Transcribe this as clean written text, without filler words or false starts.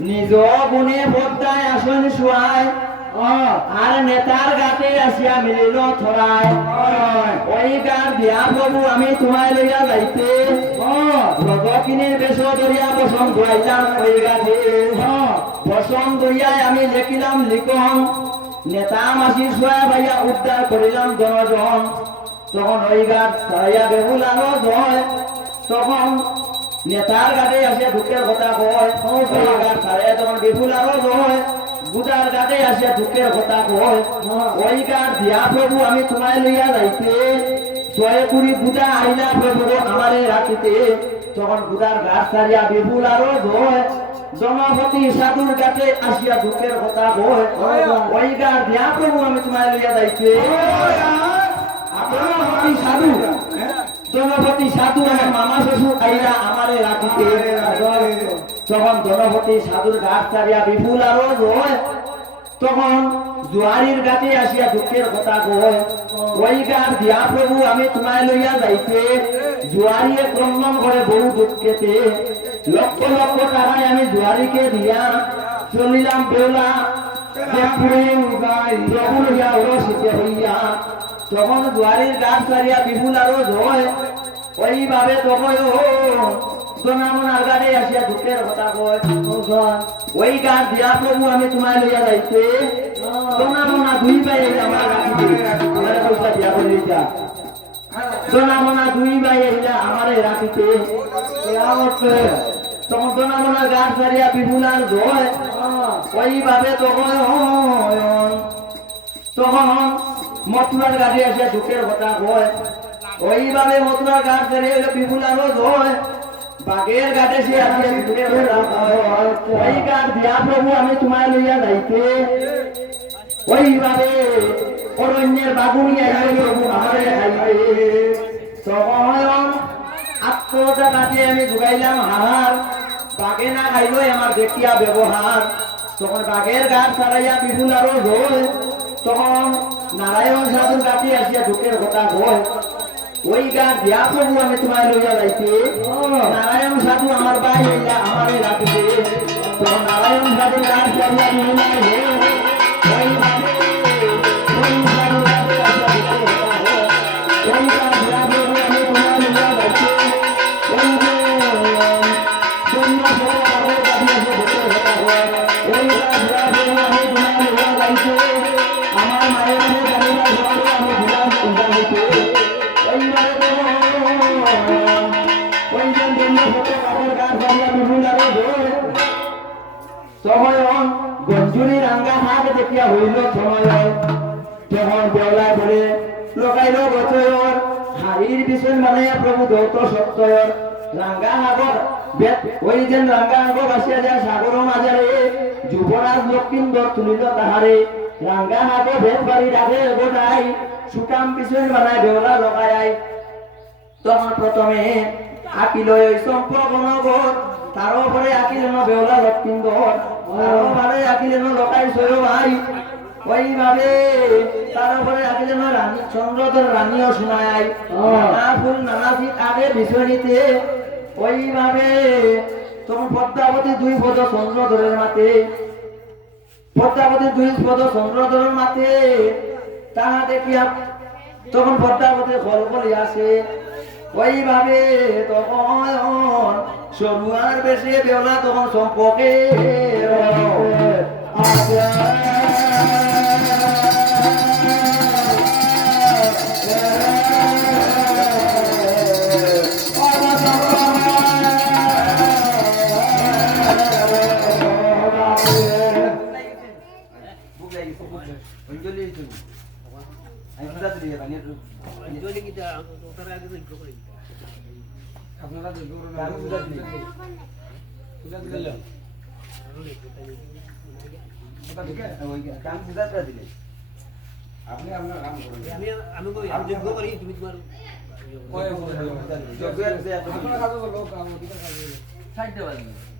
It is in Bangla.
নিজ গুণে বদ্দায় আসন শুয়ায় আর নেতার গাতে আসিয়া মিলিল থরায় ওই গান দিয়া প্রভু আমি তোমায় লইয়া যাইতে রজকিনীর বেশ ধরিয়া বসন ধরাইলাম ওই গাতে বসন ধরিয়ায় আমি লেখিলাম লিখন নেতা মাসির সোয়া ভাইয়া উদ্ধার করিলাম জনজন তখন ওই গাছ ছাড়াইয়া বেহুল আলো হয় তখন নেতার গাতে আসিয়া দুঃখের কথা কয় গাছ ছাড়াইয়া তখন বেহুল আলো হয় বুধার গাতে আসিয়া দুঃখের কথা কয় ওই গাছ দিয়া প্রভু আমি তোমায় লইয়া যাইতে ছয় কুড়ি বুধা আইলা প্রভু আমারে রাখিতে তখন বুধার গাছ ছাড়িয়া বেহুল আলো হয় জনপতি সাধুর কাছে আসিয়া দুঃখের কথা কয় ওই গাছ দিয়া প্রভু আমি তোমায় লইয়া যাইতে সাধু জনপতি সাধু আমার মামা শ্বশুর আইলা আমারে রাখিতে তখন জনপতি সাধুর গাছ ছাড়িয়া বিপুল আরো হয় তখন জুয়ারির গাছে আসিয়া দুঃখের কথা কয় ওই গাছ দিয়া প্রভু আমি তোমায় লইয়া যাইতে জুয়ারিয়ে ক্রন্দন করে বহু দুঃখেতে লক্ষ লক্ষ টাকায় আমি জুয়ারিকে দিয়া চলিলাম বেউলা প্রভু লইয়া ওরা শীতে হইয়া তখন জুয়ারির গাছ ছাড়িয়া বিপুল আরো হয় ওইভাবে তখন সোনামনার গাড়ি আসিয়া দুঃখের কথা কয় ওই গাছ দিয়া প্রভু আমি তোমায় লইয়া যাইতে সোনামনা দুই ভাই আমার রাখিতে আমার পয়সা দিয়া বলি যা সোনামনা দুই ভাই এলা আমারে রাখিতে তখন সোনামনার গাছ ছাড়িয়া বিপুলার জয় ওইভাবে তখন মথুরার গাড়ি আসিয়া দুঃখের কথা কয় ওইভাবে মথুরার গাছ ছাড়িয়া বিপুলারও জয় বাগের ঘাটে সে আসিয়া দুঃখের কথা কয় ওই গাছ দিয়া প্রভু আমি তোমায় লইয়া যাইতে ওইভাবে অরণ্যের বাগুনি আইলে প্রভু আমারে খাইবে তখন আত্মটা কাটিয়ে আমি যোগাইলাম হার বাঘে না খাইল আমার দেখিয়া ব্যবহার তখন বাঘের গাছ ছাড়াইয়া বিপুল আরো জয় তখন নারায়ণ সাধুর কাছে আসিয়া দুঃখের কথা কয় ওই গাছ দিয়া প্রভু আমি তোমায় লইয়া যাইতে নারায়ণ সাধু আমার ভাই হইয়া আমারে রাখিতে তখন নারায়ণ সাধুর গাছ ছাড়িয়া বিপুল ওই গঞ্জুরি রাঙ্গা হাত দেখিয়া হইল সময় তখন বেওলা ধরে লগাইল বছর হাড়ির বিষয় বানাইয়া প্রভু দৌত সত্যর রাঙ্গা হাগর ওই যে রাঙ্গা হাগর আসিয়া যায় সাগর মাঝারে যুবরাজ লক্ষ্মীন্দর তুলিল তাহারে রাঙ্গা হাগর ভেদ বাড়ি রাখে গোটাই সুকাম বিষয় বানায় বেওলা লগাই তখন প্রথমে আকিল ওই সম্পর্ক নগর তার উপরে আকিলেন বেওলা লক্ষ্মীন্দর তার উপরে আকিলেন লকাই সৈর ভাই ওইভাবে তার উপরে আকিলেন রানী চন্দ্রধর রানীও শোনায় নানা ফুল নানা শীত আগে বিষয় নিতে ওইভাবে তখন পদ্মাবতী দুই পদ চন্দ্রধরের মাতে পদ্মাবতী দুই পদ চন্দ্রধরের মাতে তাহা দেখিয়া তখন পদ্মাবতী ফল বলি আসে ওইভাবে তখন সরুয়ার বেশি বেওলা তখন সম্পর্কে আপনারা কাম বুঝাতে দিলে আপনি আপনার কাম করুন আমি যোগ্য করি তুমি তোমার আপনারা কাজ লোক কাম দিতে কাজ সাইড দেওয়া দিই